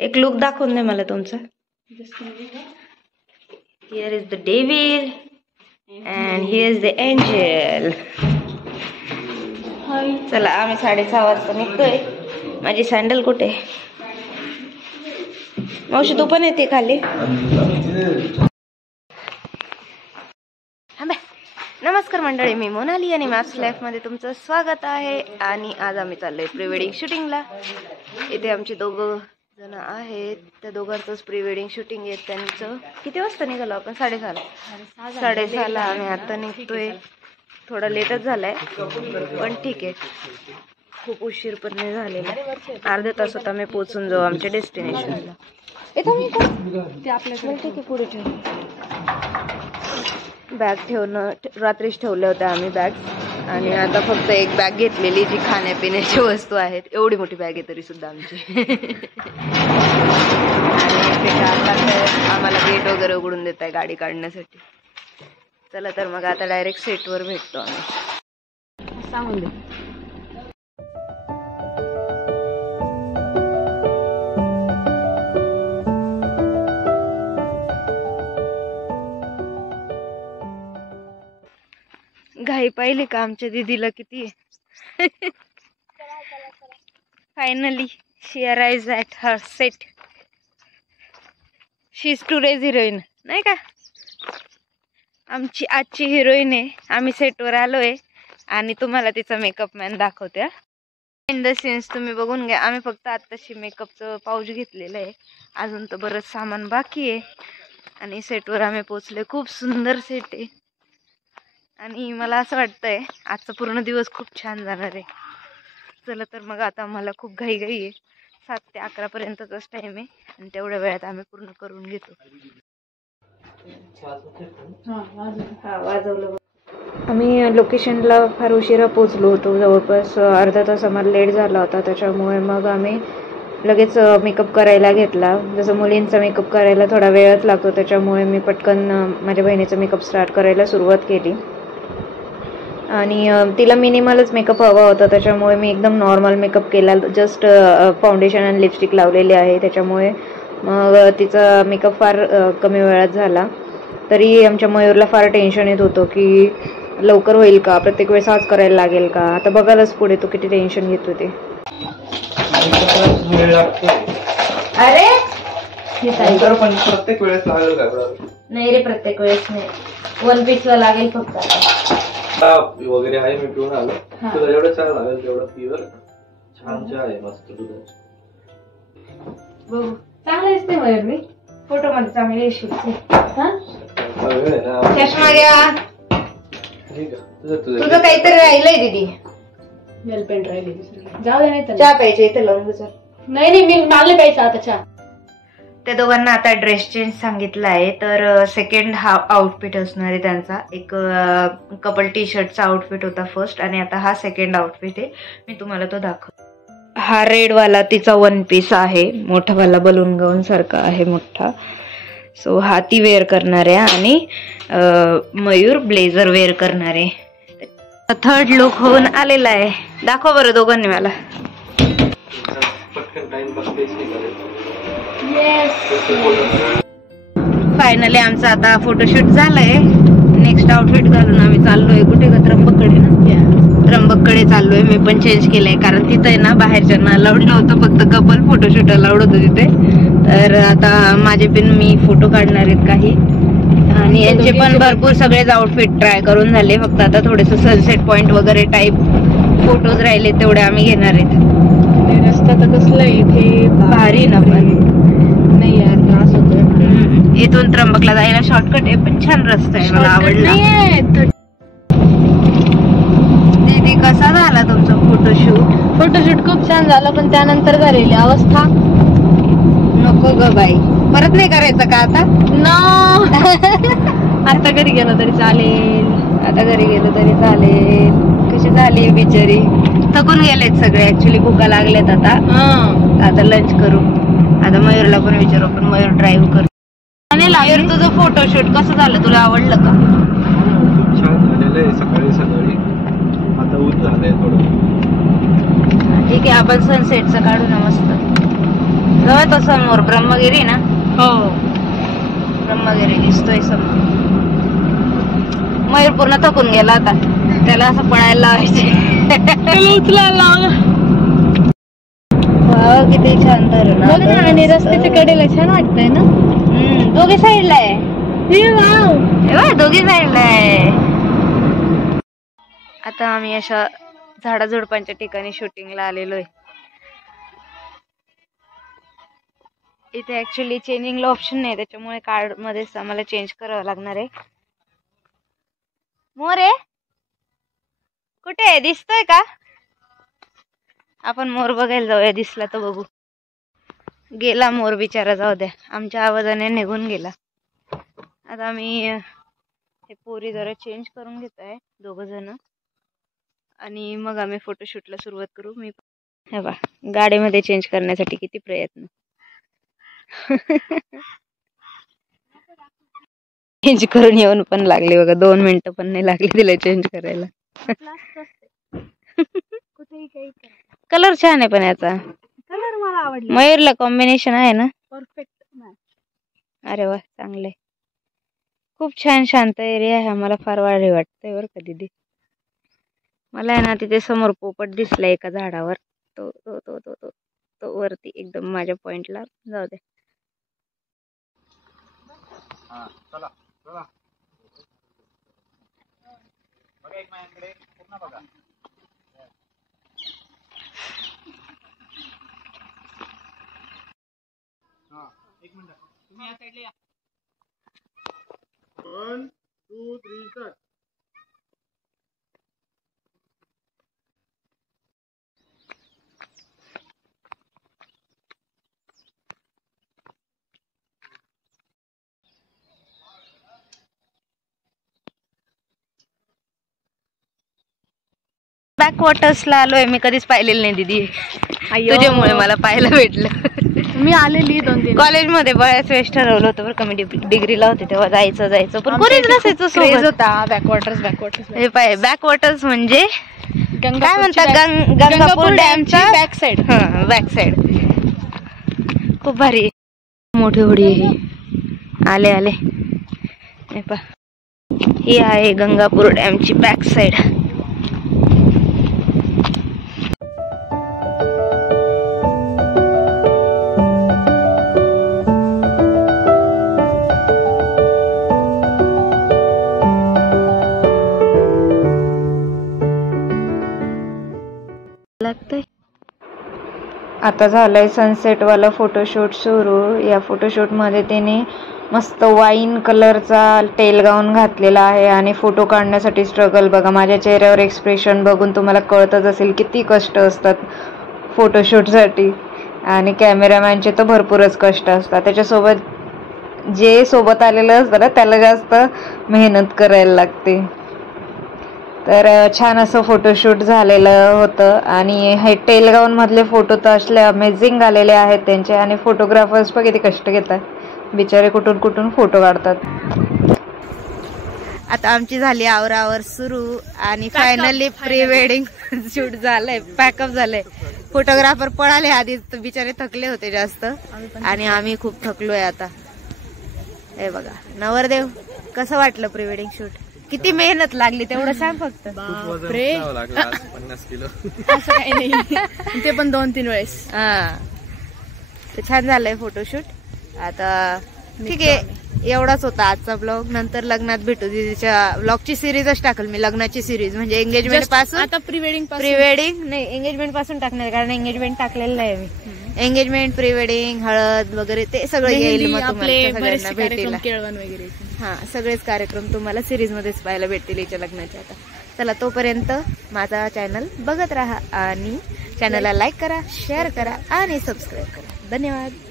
एक लुक दाखवून दे मला तुमचा. Here is the devil and here is the angel. चला आम्ही 6:30 वाजता निघतोय. माझी सँडल कुठे? मावशी तू पण येते खाली? नमस्कार मंडळी, मी मोनाली आणि मॅप्स लाईफ मध्ये तुमचं स्वागत आहे. आणि आज आम्ही चाललोय प्री वेडिंग शूटिंगला. इथे आमचे दोघं जण आहेत. त्या दोघांचंच प्री वेडिंग शूटिंग आहे. त्यांचं किती वाजता निघालो आपण? 6:30ला आम्ही आता निघतोय. थोडा लेटच झालाय पण ठीक आहे, खूप उशीर पण नाही झालेला. अर्ध्या तासात आम्ही पोहोचून जाऊ आमच्या डेस्टिनेशनला. येतो मी ते आपल्याकडे ठीक आहे. पुढे ठेव. बॅग ठेवणं रात्रीच ठेवल्या होत्या आम्ही बॅग. आणि आता फक्त एक बॅग घेतलेली जी खाण्यापिण्याची वस्तू आहेत. एवढी मोठी बॅग आहे तरी सुद्धा आमची. आणि आम्हाला गेट वगैरे उघडून देत आहे गाडी काढण्यासाठी. चला तर मग आता डायरेक्ट सेटवर भेटतो आम्ही. सांगून दे. घाई पाहिली का आमच्या दीदीला किती? Finally she arrives at her set. She is today's heroine, नाही का? आमची आजची हिरोईन आहे. आम्ही सेटवर आलोय आणि तुम्हाला तिचा मेकअप मॅन दाखवते. इन द सीन्स तुम्ही बघून घ्या. आम्ही फक्त आत्ताशी मेकअपचं पाऊच घेतलेलं आहे. अजून तर बरंच सामान बाकी आहे. आणि सेटवर आम्ही पोचले. खूप सुंदर सेट आहे आणि मला असं वाटतंय आजचा पूर्ण दिवस खूप छान जाणार आहे. चला तर मग आता मला खूप घाई आहे. 7 ते 11 पर्यंतचाच टाइम आहे आणि तेवढ्या वेळात आम्ही पूर्ण करून घेतो. वाजवलं. आम्ही लोकेशनला फार उशिरा पोचलो होतो. जवळपास अर्धा तास आम्हाला लेट झाला होता. त्याच्यामुळे मग आम्ही लगेच मेकअप करायला घेतला. जसं मुलींचा मेकअप करायला थोडा वेळच लागतो, त्याच्यामुळे मी पटकन माझ्या बहिणीचा मेकअप स्टार्ट करायला सुरुवात केली. आणि तिला मिनिमलच मेकअप हवा होता, त्याच्यामुळे मी एकदम नॉर्मल मेकअप केला. जस्ट फाउंडेशन आणि लिपस्टिक लावलेली आहे, त्याच्यामुळे मग तिचा मेकअप फार कमी वेळात झाला. तरी आमच्या मयूरला फार टेन्शन येत होतं की लवकर होईल का, प्रत्येक वेळेस आज करायला लागेल का. आता बघायलाच पुढे तो किती टेन्शन घेत होते. अरे प्रत्येक वेळेस लागेल का? नाही रे, प्रत्येक वेळेस नाही. 1 पीसला लागेल फक्त. वगैरे आहे, मी पिऊन आलो. तुला जेवढं चहा लागेल तेवढं प्युअर छान चहा आहे, मस्त दुधाची. बघू चांगलं दिसते मयूर. मी फोटो मध्ये चांगली येशील. चष्मा घ्या. तुझं काहीतरी राहिलंय दीदी. नेल पेंट राहिली. जाऊ दे. नाही तर चहा प्यायची इथे लावून गुजर. नाही मी मागले प्यायचा आता चहा. त्या दोघांना आता ड्रेस चेंज सांगितला आहे. तर सेकंड हा आउटफिट असणार आहे त्यांचा. एक कपल टी शर्टचा आउटफिट होता फर्स्ट आणि आता हा सेकंड आउटफिट आहे. मी तुम्हाला तो दाखव. हा रेड वाला तिचा 1 पीस आहे. मोठा वाला बलून गाऊन सारखा आहे मोठा. सो हा ती वेअर करणार आहे आणि मयूर ब्लेझर वेअर करणार आहे. थर्ड लुक होऊन आलेला आहे. दाखव बरं दोघांनी मला. फायनली आमचा आता फोटोशूट झालंय. नेक्स्ट आउटफिट घालून आम्ही चाललोय कुठे ग? त्र्यंबककडे ना. त्र्यंबककडे चाललोय. मी पण चेंज केलंय कारण तिथं आहे ना बाहेरच्यांना अलाउड नव्हतं, फक्त कपल फोटोशूट अलाउड होतं तिथे. तर आता माझे पण मी फोटो काढणार आहेत काही आणि यांचे पण भरपूर सगळेच आउटफिट ट्राय करून झाले. फक्त आता थोडेस सनसेट पॉइंट वगैरे टाईप फोटोज राहिले तेवढे आम्ही घेणार आहेत. रस्ता तर कसला इथे भारी ना. पण नाही यार, त्रास होतोय. इथून त्र्यंबकला जायला शॉर्टकट आहे पण छान रस्ता आहे, मला आवडला. दीदी कसा झाला तुमचा फोटोशूट? फोटोशूट खूप छान झाला, पण त्यानंतर झालेली अवस्था नको ग बाई. परत नाही करायचं का आता? आता घरी गेलो तरी चालेल. आता घरी गेलो तरी चालेल. कशी झाली बिचारी? थकून गेलेत सगळे. ऍक्च्युली भुका लागलेत आता. आता लंच करू. आता मयूरला पण विचारू, पण मयूर ड्राईव्ह करू. मयूर तुझं फोटोशूट कसं झालं? तुला आवडलं का? छान झालेलं आहे. सकाळी आता ऊन झालंय थोडं. ठीक ठीक आहे, आपण सनसेटचं काढू ना मस्त. जवळ तो समोर ब्रह्मगिरी ना. हो, ब्रह्मगिरी दिसतोय समोर. मयूर पूर्ण थकून गेला आता, त्याला असं पळायला लावायचे. उचलायला लावलं. वाव, किती छान धरण आणि रस्त्याच्या कडेला छान वाटतंय ना. दोघी साईडला आहे. दोघी साईडला आहे. आता आम्ही अशा झाडाझुडपांच्या ठिकाणी शूटिंगला आलेलो आहे. इथे ऍक्च्युली चेंजिंगला ऑप्शन नाही, त्याच्यामुळे कार्ड मध्येच आम्हाला चेंज करावं लागणार आहे. मोर आहे कुठे आहे, दिसतोय का? आपण मोर बघायला जाऊया, दिसला तर बघू. गेला मोर बिचारा, जाऊ द्या, आमच्या आवाजाने निघून गेला. आता आम्ही हे पोरी जरा चेंज करून घेत आहे दोघ जण, आणि मग आम्ही फोटोशूटला सुरुवात करू. मी हे बा गाडीमध्ये चेंज करण्यासाठी किती प्रयत्न. चेंज करून येऊन पण लागली बघा, 2 मिनिटं पण नाही लागली तिला चेंज करायला. कलर छान आहे पण याचा. कलर मला आवडला. मयूरला कॉम्बिनेशन आहे ना, परफेक्ट. अरे वा, चांगलंय. खूप छान शांत एरिया आहे. मला फार भारी वाटतंय बरं का दीदी. मला आहे ना तिथे समोर पोपट दिसला एका झाडावर, तो तो तो तो तो तो वरती एकदम माझ्या पॉइंटला. जाऊ दे. बॅकवॉटर्सला आलोय. मी कधीच पाहिलेलं नाही दीदी, तुझ्यामुळे मला पाहायला भेटलं. मी आलेली 2-3 कॉलेजमध्ये बऱ्याच वेळेस ठरवलं होतं बरं का, मी डिग्रीला होते तेव्हा जायचं पण कोणीच नसायचं सोबत. होता बॅकवॉटर्स. हे पाय, बॅकवॉटर्स म्हणजे काय म्हणतात, गंगापूर डॅमच्या बॅक साइड. Back side. खूप भारी मोठी होडी आहे. आले आले. हे पा, ही आहे गंगापूर डॅमची बॅक साइड. आता झालंय सनसेट वाला फोटोशूट सुरू. या फोटोशूट मध्ये तिने मस्त वाईन कलरचा टेल गाऊन घातलेला आहे आणि फोटो काढण्यासाठी स्ट्रगल बघा. माझ्या चेहऱ्यावर एक्सप्रेशन बघून तुम्हाला कळतच असेल किती कष्ट असतात फोटोशूटसाठी, आणि कॅमेरामॅनचे तर भरपूरच कष्ट असतात. त्याच्यासोबत जे सोबत आलेलं असतं ना त्याला जास्त मेहनत करायला लागते. तर छान असं फोटोशूट झालेलं होतं. आणि हे टेलगाऊन मधले फोटो तर असले अमेझिंग आलेले आहेत त्यांचे, आणि फोटोग्राफर्स पण किती कष्ट घेतात बिचारे, कुठून कुठून फोटो काढतात. आता आमची झाली आवरावर सुरू, आणि फायनली प्री वेडिंग शूट झालंय, पॅकअप झालंय. फोटोग्राफर पळाले आधी, बिचारे थकले होते जास्त, आणि आम्ही खूप थकलोय आता. हे बघा नवरदेव, कसं वाटलं प्री वेडिंग शूट? किती मेहनत लागली तेवढं सांग फक्त. 50 किलो असं काही नाही, ते पण 2-3 वेळेस. तर छान झालंय फोटोशूट. आता ठीक आहे, एवढाच होता आजचा ब्लॉग. नंतर लग्नात भेटू. दीदीच्या ब्लॉगची सिरीजच टाकल मी, लग्नाची सिरीज म्हणजे एंगेजमेंट पासून. आता प्री वेडिंग नाही, एंगेजमेंट पासून टाकणार, कारण एंगेजमेंट टाकलेलं नाही मी. एंगेजमेंट, प्री वेडिंग, हळद वगैरे ते सगळं येईल मग तुम्हाला सगळ्यांना भेटेल. केळवण वगैरे, हा सगळेच कार्यक्रम तुम्हाला सिरीज मध्येच पाहायला भेटतील याच्या लग्नाच्या. आता चला, तोपर्यंत माझा चॅनल बघत राहा, आणि चॅनलला लाईक करा, शेअर करा आणि सबस्क्राईब करा. धन्यवाद.